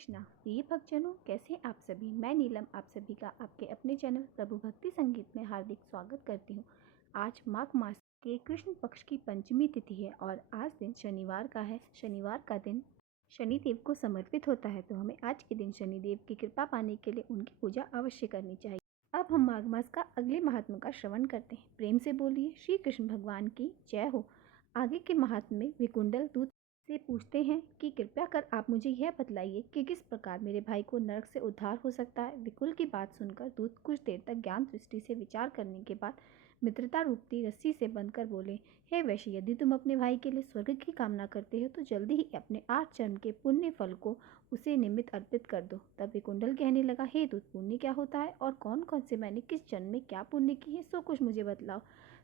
कृष्णा। प्रिय भक्तजनों, कैसे हैं आप सभी। मैं नीलम आप सभी का आपके अपने चैनल प्रभु भक्ति संगीत में हार्दिक स्वागत करती हूँ। आज माघ मास के कृष्ण पक्ष की पंचमी तिथि है और आज दिन शनिवार का है। शनिवार का दिन शनिदेव को समर्पित होता है, तो हमें आज के दिन शनिदेव की कृपा पाने के लिए उनकी पूजा अवश्य करनी चाहिए। अब हम माघ मास का अगले महात्म का श्रवण करते हैं। प्रेम से बोलिए श्री कृष्ण भगवान की जय हो। आगे के महात्म में विकुंडल दूत से पूछते हैं कि कृपया कर आप मुझे यह बतलाइए कि किस प्रकार मेरे भाई को नरक से उद्धार हो सकता है। विकुल की बात सुनकर दूत कुछ देर तक ज्ञान दृष्टि से विचार करने के बाद मित्रता रूपती रस्सी से बंधकर बोले, हे वैश्य, यदि तुम अपने भाई के लिए स्वर्ग की कामना करते हो तो जल्दी ही अपने 8 जन्म के पुण्य फल को उसे निमित्त अर्पित कर दो। तब विकुंडल कहने लगा, हे दूत, पुण्य क्या होता है और कौन कौन से मैंने किस जन्म में क्या पुण्य की है, सो कुछ मुझे बतलाओ,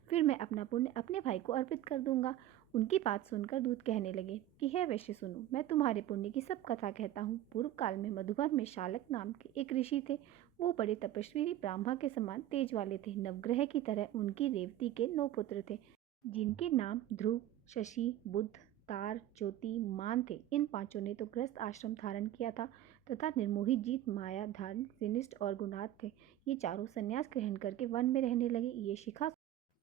फिर मैं अपना पुण्य अपने भाई को अर्पित कर दूंगा। उनकी बात सुनकर दूत कहने लगे कि हे वैश्य, सुनो, मैं तुम्हारे पुण्य की सब कथा कहता हूँ। पूर्व काल में मधुबन में शालक नाम के एक ऋषि थे। वो बड़े तपस्वी ब्रह्मा के समान तेज वाले थे। नवग्रह की तरह उनकी रेवती के 9 पुत्र थे, जिनके नाम ध्रुव, शशि, बुध, तार, ज्योति, मान थे। इन पांचों ने तो गृहस्थ आश्रम धारण किया था तथा निर्मोही, जीत, माया धारण, सिनिष्ठ और गुणात थे। ये चारों संन्यास ग्रहण करके वन में रहने लगे। ये शिखा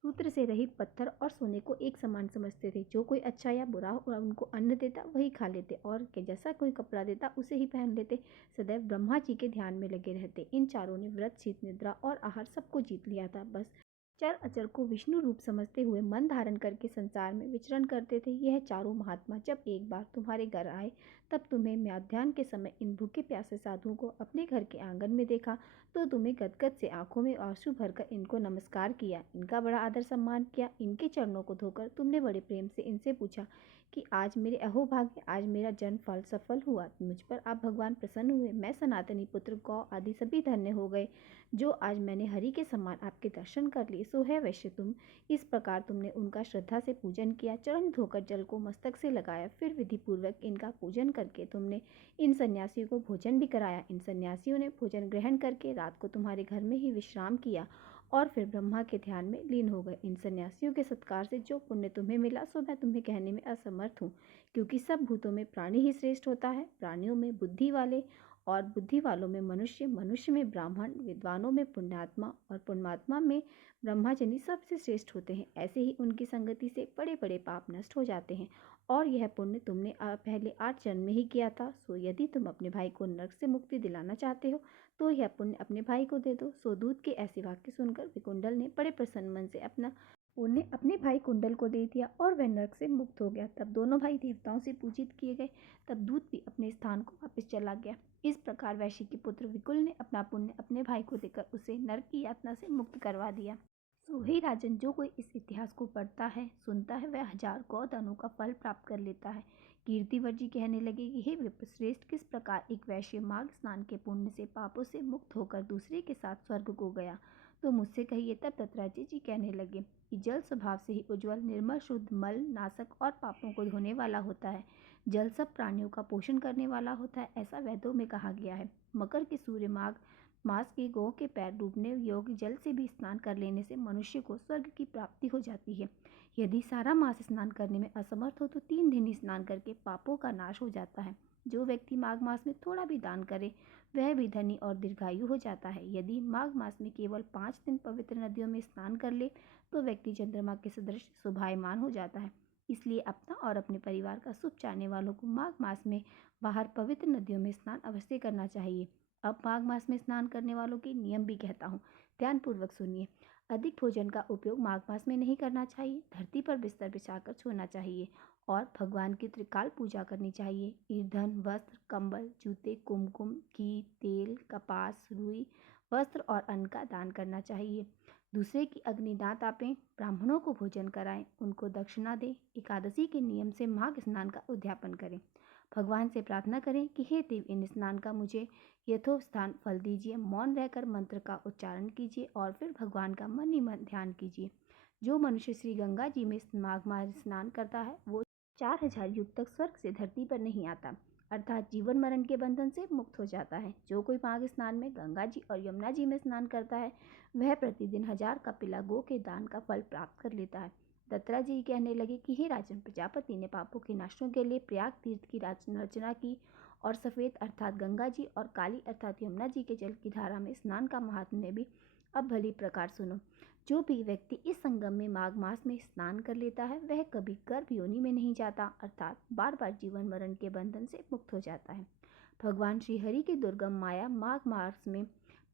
सूत्र से रहित पत्थर और सोने को एक समान समझते थे। जो कोई अच्छा या बुरा उनको अन्न देता वही खा लेते और के जैसा कोई कपड़ा देता उसे ही पहन लेते। सदैव ब्रह्मा जी के ध्यान में लगे रहते। इन चारों ने व्रत, शीत, निद्रा और आहार सबको जीत लिया था। बस चर अचर को विष्णु रूप समझते हुए मन धारण करके संसार में विचरण करते थे। यह चारों महात्मा जब एक बार तुम्हारे घर आए तब तुम्हें म्याध्यान के समय इन भूखे प्यासे साधुओं को अपने घर के आंगन में देखा तो तुम्हें गदगद से आंखों में आंसू भरकर इनको नमस्कार किया, इनका बड़ा आदर सम्मान किया। इनके चरणों को धोकर तुमने बड़े प्रेम से इनसे पूछा कि आज मेरे अहोभाग्य, आज मेरा जन्म फल सफल हुआ, मुझ पर आप भगवान प्रसन्न हुए, मैं सनातनी पुत्र, गौ आदि सभी धन्य हो गए, जो आज मैंने हरि के समान आपके दर्शन कर लिए, सो है वैश्य तुम। इस प्रकार तुमने उनका श्रद्धा से पूजन किया, चरण धोकर जल को मस्तक से लगाया, फिर विधि पूर्वक इनका पूजन करके तुमने इन सन्यासियों को भोजन भी कराया। इन सन्यासियों ने भोजन ग्रहण करके रात को तुम्हारे घर में ही विश्राम किया और फिर ब्रह्मा के ध्यान में लीन हो गए। इन सन्यासियों के सत्कार से जो पुण्य तुम्हें मिला सो मैं तुम्हें कहने में असमर्थ हूँ, क्योंकि सब भूतों में प्राणी ही श्रेष्ठ होता है। प्राणियों में बुद्धि वाले और बुद्धि वालों में मनुष्य, मनुष्य में ब्राह्मण, विद्वानों में पुण्यात्मा और पुण्यात्मा में ब्रह्मचारी सबसे श्रेष्ठ होते हैं। ऐसे ही उनकी संगति से बड़े बड़े पाप नष्ट हो जाते हैं और यह पुण्य तुमने पहले 8 जन्म में ही किया था। सो यदि तुम अपने भाई को नरक से मुक्ति दिलाना चाहते हो तो यह पुण्य अपने भाई को दे दो। सो दूत के ऐसे वाक्य सुनकर विकुंडल ने बड़े प्रसन्न मन से अपना पुण्य अपने भाई कुंडल को दे दिया और वह नरक से मुक्त हो गया। तब दोनों भाई देवताओं से पूजित किए गए। तब दूत भी अपने स्थान को वापस चला गया। इस प्रकार वैश्य के पुत्र विकुल ने अपना पुण्य अपने भाई को देकर उसे नरक की यातना से मुक्त करवा दिया। सो हे राजन, जो कोई इस इतिहास को पढ़ता है, सुनता है, वह 1000 गौदानों का फल प्राप्त कर लेता है। कीर्तिवर जी कहने लगे कि हे विप्रश्रेष्ठ, किस प्रकार एक वैश्य माघ स्नान के पुण्य से पापों से मुक्त होकर दूसरे के साथ स्वर्ग को गया, तो मुझसे कहिए। तब दत्तात्रेय जी कहने लगे कि जल स्वभाव से ही उज्ज्वल, निर्मल, शुद्ध, मल नाशक और पापों को धोने वाला होता है। जल सब प्राणियों का पोषण करने वाला होता है, ऐसा वेदों में कहा गया है। मकर के सूर्य माघ मास के गौ के पैर डूबने योग्य जल से भी स्नान कर लेने से मनुष्य को स्वर्ग की प्राप्ति हो जाती है। यदि सारा मास स्नान करने में असमर्थ हो तो 3 दिन ही स्नान करके पापों का नाश हो जाता है। जो व्यक्ति माघ मास में थोड़ा भी दान करे वह भी धनी और दीर्घायु हो जाता है। यदि माघ मास में केवल 5 दिन पवित्र नदियों में स्नान कर ले तो व्यक्ति चंद्रमा के सदृश शोभायमान हो जाता है। इसलिए अपना और अपने परिवार का शुभ चाहने वालों को माघ मास में बाहर पवित्र नदियों में स्नान अवश्य करना चाहिए। अब माघ मास में स्नान करने वालों के नियम भी कहता हूँ, ध्यानपूर्वक सुनिए। अधिक भोजन का उपयोग माघ मास में नहीं करना चाहिए। धरती पर बिस्तर बिछाकर सोना चाहिए और भगवान की त्रिकाल पूजा करनी चाहिए। ईंधन, वस्त्र, कंबल, जूते, कुमकुम, घी, तेल, कपास, रुई, वस्त्र और अन्न का दान करना चाहिए। दूसरे की अग्नि ना तापें, ब्राह्मणों को भोजन कराएं, उनको दक्षिणा दें। एकादशी के नियम से माघ स्नान का उद्यापन करें। भगवान से प्रार्थना करें कि हे देव, इन स्नान का मुझे यथोस्थान फल दीजिए। मौन रहकर मंत्र का उच्चारण कीजिए और फिर भगवान का मन ही मन ध्यान कीजिए। जो मनुष्य श्री गंगा जी में माघ मास स्नान करता है वो 4000 युग तक स्वर्ग से धरती पर नहीं आता, अर्थात जीवन मरण के बंधन से मुक्त हो जाता है। जो कोई माघ स्नान में गंगा जी और यमुना जी में स्नान करता है वह प्रतिदिन 1000 कपिला गो के दान का फल प्राप्त कर लेता है। दत्तात्रेय जी कहने लगे कि हे राजन, प्रजापति ने पापों के नाशों के लिए प्रयाग तीर्थ की रचना की और सफ़ेद अर्थात गंगा जी और काली अर्थात यमुना जी के जल की धारा में स्नान का महात्म्य भी अब भली प्रकार सुनो। जो भी व्यक्ति इस संगम में माघ मास में स्नान कर लेता है वह कभी गर्भ योनि में नहीं जाता, अर्थात बार बार जीवन मरण के बंधन से मुक्त हो जाता है। भगवान श्री हरि की दुर्गम माया माघ मास में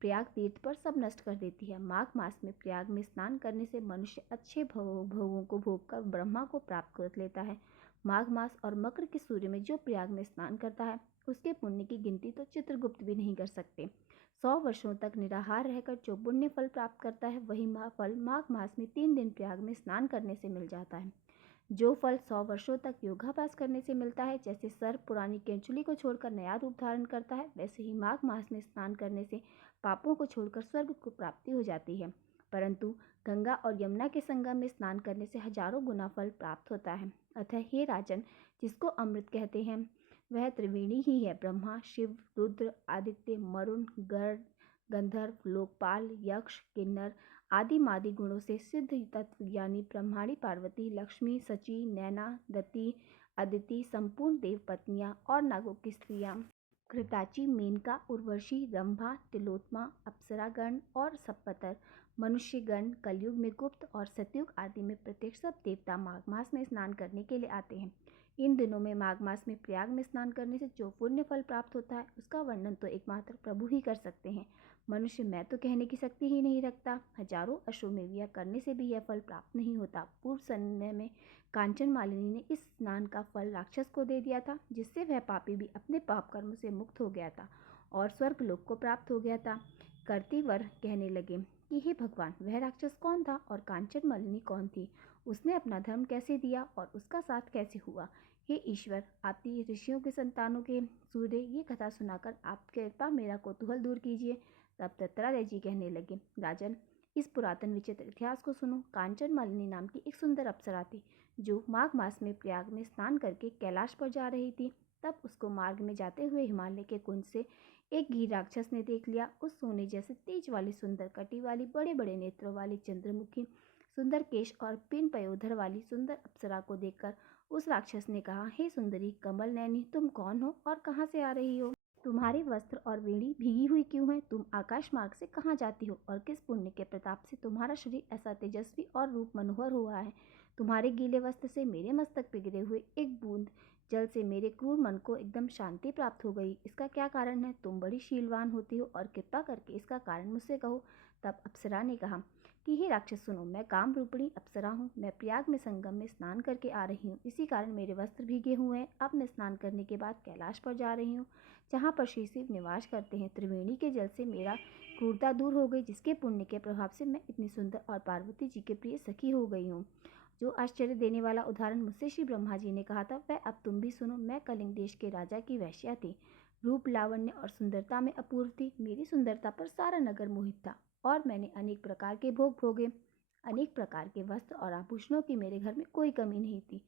प्रयाग तीर्थ पर सब नष्ट कर देती है। माघ मास में प्रयाग में स्नान करने से मनुष्य अच्छे भोगों को भोग कर ब्रह्मा को प्राप्त कर लेता है। माघ मास और मकर के सूर्य में जो प्रयाग में स्नान करता है उसके पुण्य की गिनती तो चित्रगुप्त भी नहीं कर सकते। 100 वर्षों तक निराहार रहकर जो पुण्य फल प्राप्त करता है वही फल माघ मास में 3 दिन प्रयाग में स्नान करने से मिल जाता है। जो फल 100 वर्षों तक योगाभ्यास करने से मिलता है, जैसे सर्प पुरानी केंचुली को छोड़कर नया रूप धारण करता है, वैसे ही माघ मास में स्नान करने से पापों को छोड़कर स्वर्ग को प्राप्ति हो जाती है। परंतु गंगा और यमुना के संगम में स्नान करने से हजारों गुना फल प्राप्त होता है। अतः हे राजन, जिसको अमृत कहते हैं वह त्रिवेणी ही है। ब्रह्मा, शिव, रुद्र, आदित्य, मरुण, गरुड़, गंधर्व, लोकपाल, यक्ष, किन्नर आदि मादि गुणों से सिद्ध तत्व यानी ब्रह्माणी, पार्वती, लक्ष्मी, सची, नैना, दति, अदिति, संपूर्ण देव पत्नियां और नागों की स्त्रियां, घृताची, मेनका, उर्वशी, रंभा, तिलोत्मा, अप्सरागण और सप्ततर, मनुष्यगण, कलयुग में गुप्त और सतयुग आदि में प्रत्यक्ष सब देवता माघ मास में स्नान करने के लिए आते हैं। इन दिनों में माघ मास में प्रयाग में स्नान करने से जो पुण्य फल प्राप्त होता है उसका वर्णन तो एकमात्र प्रभु ही कर सकते हैं। मनुष्य मैं तो कहने की शक्ति ही नहीं रखता। हजारों अश्वमेध यज्ञ करने से भी यह फल प्राप्त नहीं होता। पूर्व समय में कांचन मालिनी ने इस स्नान का फल राक्षस को दे दिया था, जिससे वह पापी भी अपने पाप कर्म से मुक्त हो गया था और स्वर्ग लोक को प्राप्त हो गया था। कर्तिवर कहने लगे कि हे भगवान, वह राक्षस कौन था और कांचन मालिनी कौन थी? उसने अपना धर्म कैसे दिया और उसका साथ कैसे हुआ? हे ईश्वर, आपकी ऋषियों के संतानों के सूर्य, ये कथा सुनाकर आप कृपा मेरा कौतूहल दूर कीजिए। तब दत्तात्रेय जी कहने लगे, राजन, इस पुरातन विचित्र इतिहास को सुनो। कांचन मालिनी नाम की एक सुंदर अप्सरा थी जो माघ मास में प्रयाग में स्नान करके कैलाश पर जा रही थी। तब उसको मार्ग में जाते हुए हिमालय के कुंज से एक गिर राक्षस ने देख लिया। उस सोने जैसे तेज वाली, सुंदर कटी वाली, बड़े बड़े नेत्रों वाली, चंद्रमुखी, सुंदर केश और पिन पयोधर वाली सुंदर अप्सरा को देखकर उस राक्षस ने कहा, हे सुंदरी कमल नैनी, तुम कौन हो और कहाँ से आ रही हो? तुम्हारे वस्त्र और वेणी भीगी हुई क्यों है? तुम आकाश मार्ग से कहाँ जाती हो और किस पुण्य के प्रताप से तुम्हारा शरीर ऐसा तेजस्वी और रूप मनोहर हुआ है? तुम्हारे गीले वस्त्र से मेरे मस्तक पे गिरे हुए एक बूंद जल से मेरे क्रूर मन को एकदम शांति प्राप्त हो गई। इसका क्या कारण है? तुम बड़ी शीलवान होती हो और कृपा करके इसका कारण मुझसे कहो। तब अप्सरा ने कहा कि हे राक्षस, सुनो, मैं काम रूपिणी अप्सरा हूँ। मैं प्रयाग में संगम में स्नान करके आ रही हूँ, इसी कारण मेरे वस्त्र भीगे हुए हैं। अब मैं स्नान करने के बाद कैलाश पर जा रही हूँ, जहाँ पर श्री शिव निवास करते हैं। त्रिवेणी के जल से मेरा क्रूरता दूर हो गई, जिसके पुण्य के प्रभाव से मैं इतनी सुंदर और पार्वती जी के प्रिय सखी हो गई हूँ। जो आश्चर्य देने वाला उदाहरण मुझसे श्री ब्रह्मा जी ने कहा था वह अब तुम भी सुनो। मैं कलिंग देश के राजा की वैश्या थी। रूप, लावण्य और सुंदरता में अपूर्व थी। मेरी सुंदरता पर सारा नगर मोहित था और मैंने अनेक प्रकार के भोग भोगे। अनेक प्रकार के वस्त्र और आभूषणों की मेरे घर में कोई कमी नहीं थी।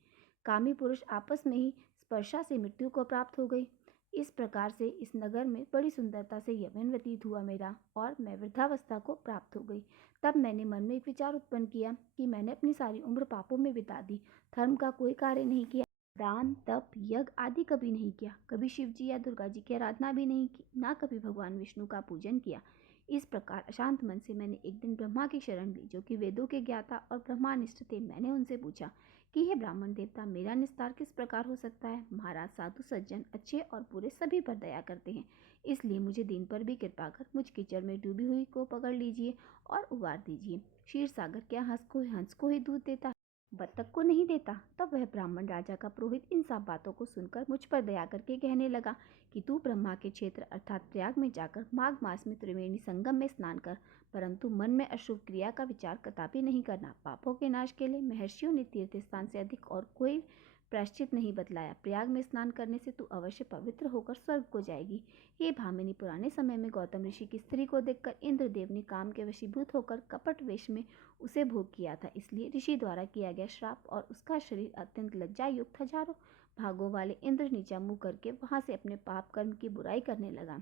कामी पुरुष आपस में ही स्पर्शा से मृत्यु को प्राप्त हो गई। इस प्रकार से इस नगर में बड़ी सुंदरता से यौवन व्यतीत हुआ मेरा और मैं वृद्धावस्था को प्राप्त हो गई। तब मैंने मन में एक विचार उत्पन्न किया कि मैंने अपनी सारी उम्र पापों में बिता दी, धर्म का कोई कार्य नहीं किया, दान, तप, यज्ञ आदि कभी नहीं किया, कभी शिव जी या दुर्गा जी की आराधना भी नहीं की, ना कभी भगवान विष्णु का पूजन किया। इस प्रकार अशांत मन से मैंने एक दिन ब्रह्मा की शरण ली, जो कि वेदों के ज्ञाता और ब्रह्मानिष्ठ थे। मैंने उनसे पूछा कि हे ब्राह्मण देवता, मेरा निस्तार किस प्रकार हो सकता है? महाराज, साधु सज्जन अच्छे और बुरे सभी पर दया करते हैं, इसलिए मुझे दिन पर भी कृपा कर मुझ कीचड़ में डूबी हुई को पकड़ लीजिए और उबार दीजिए। क्षीर सागर क्या हंस को ही दूध देता है, बत्तख को नहीं देता? तब वह ब्राह्मण राजा का पुरोहित इन सब बातों को सुनकर मुझ पर दया करके कहने लगा कि तू ब्रह्मा के क्षेत्र अर्थात प्रयाग में जाकर माघ मास में त्रिवेणी संगम में स्नान कर, परंतु मन में अशुभ क्रिया का विचार कदापि नहीं करना। पापों के नाश के लिए महर्षियों ने तीर्थ स्थान से अधिक और कोई प्रायश्चित नहीं बतलाया। प्रयाग में स्नान करने से तू अवश्य पवित्र होकर स्वर्ग को जाएगी। हे भामिनी, पुराने समय में गौतम ऋषि की स्त्री को देखकर इंद्रदेव ने काम के वशीभूत होकर कपट वेश में उसे भोग किया था, इसलिए ऋषि द्वारा किया गया श्राप और उसका शरीर अत्यंत लज्जा युक्त हजारों भागों वाले इंद्र नीचा मुंह करके वहां से अपने पाप कर्म की बुराई करने लगा।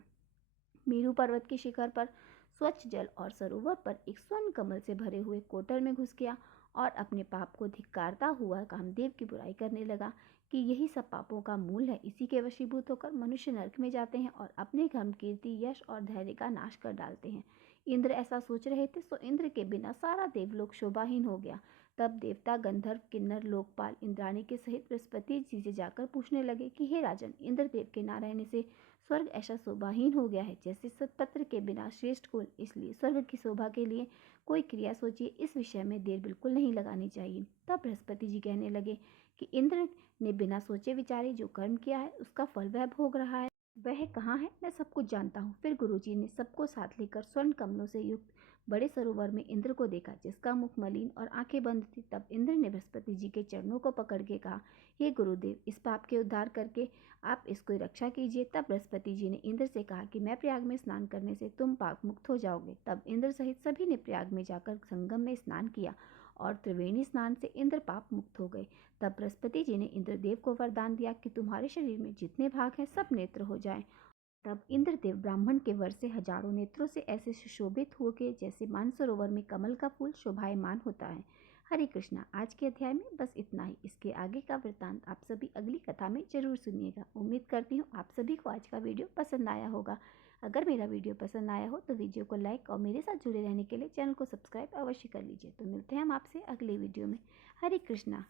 मेरू पर्वत के शिखर पर स्वच्छ जल और सरोवर पर एक स्वर्ण कमल से भरे हुए कोटर में घुस गया और अपने पाप को धिक्कारता हुआ कामदेव की बुराई करने लगा। कि यही सब पापों का मूल है। इसी के वशीभूत होकर मनुष्य नरक में जाते हैं और अपने धर्म, कीर्ति, यश और धैर्य का नाश कर डालते हैं। इंद्र ऐसा सोच रहे थे, सो इंद्र के बिना सारा देवलोक शोभाहीन हो गया। तब देवता, गंधर्व, किन्नर, लोकपाल इंद्राणी के सहित बृहस्पति जी से जाकर पूछने लगे कि हे राजन, इंद्रदेव के ना रहने से स्वर्ग ऐसा शोभाहीन हो गया है जैसे सतपत्र के बिना श्रेष्ठ कुल। इसलिए स्वर्ग की शोभा के लिए कोई क्रिया सोचिए, इस विषय में देर बिल्कुल नहीं लगानी चाहिए। तब बृहस्पति जी कहने लगे कि इंद्र ने बिना सोचे विचारे जो कर्म किया है उसका फल वह भोग रहा है। वह कहाँ है, मैं सब कुछ जानता हूँ। फिर गुरुजी ने सबको साथ लेकर स्वर्ण कमलों से युक्त बड़े सरोवर में इंद्र को देखा, जिसका मुख मलिन और आंखें बंद थी। तब इंद्र ने बृहस्पति जी के चरणों को पकड़ के कहा, हे गुरुदेव, इस पाप के उद्धार करके आप इसको रक्षा कीजिए। तब बृहस्पति जी ने इंद्र से कहा कि मैं प्रयाग में स्नान करने से तुम पाप मुक्त हो जाओगे। तब इंद्र सहित सभी ने प्रयाग में जाकर संगम में स्नान किया और त्रिवेणी स्नान से इंद्र पाप मुक्त हो गए। तब बृहस्पति जी ने इंद्रदेव को वरदान दिया कि तुम्हारे शरीर में जितने भाग हैं सब नेत्र हो जाएं। तब इंद्रदेव ब्राह्मण के वर से हजारों नेत्रों से ऐसे सुशोभित हो गए जैसे मानसरोवर में कमल का फूल शोभायमान होता है। हरे कृष्णा। आज के अध्याय में बस इतना ही। इसके आगे का वृत्तांत आप सभी अगली कथा में जरूर सुनिएगा। उम्मीद करती हूँ आप सभी को आज का वीडियो पसंद आया होगा। अगर मेरा वीडियो पसंद आया हो तो वीडियो को लाइक और मेरे साथ जुड़े रहने के लिए चैनल को सब्सक्राइब अवश्य कर लीजिए। तो मिलते हैं हम आपसे अगले वीडियो में। हरे कृष्णा।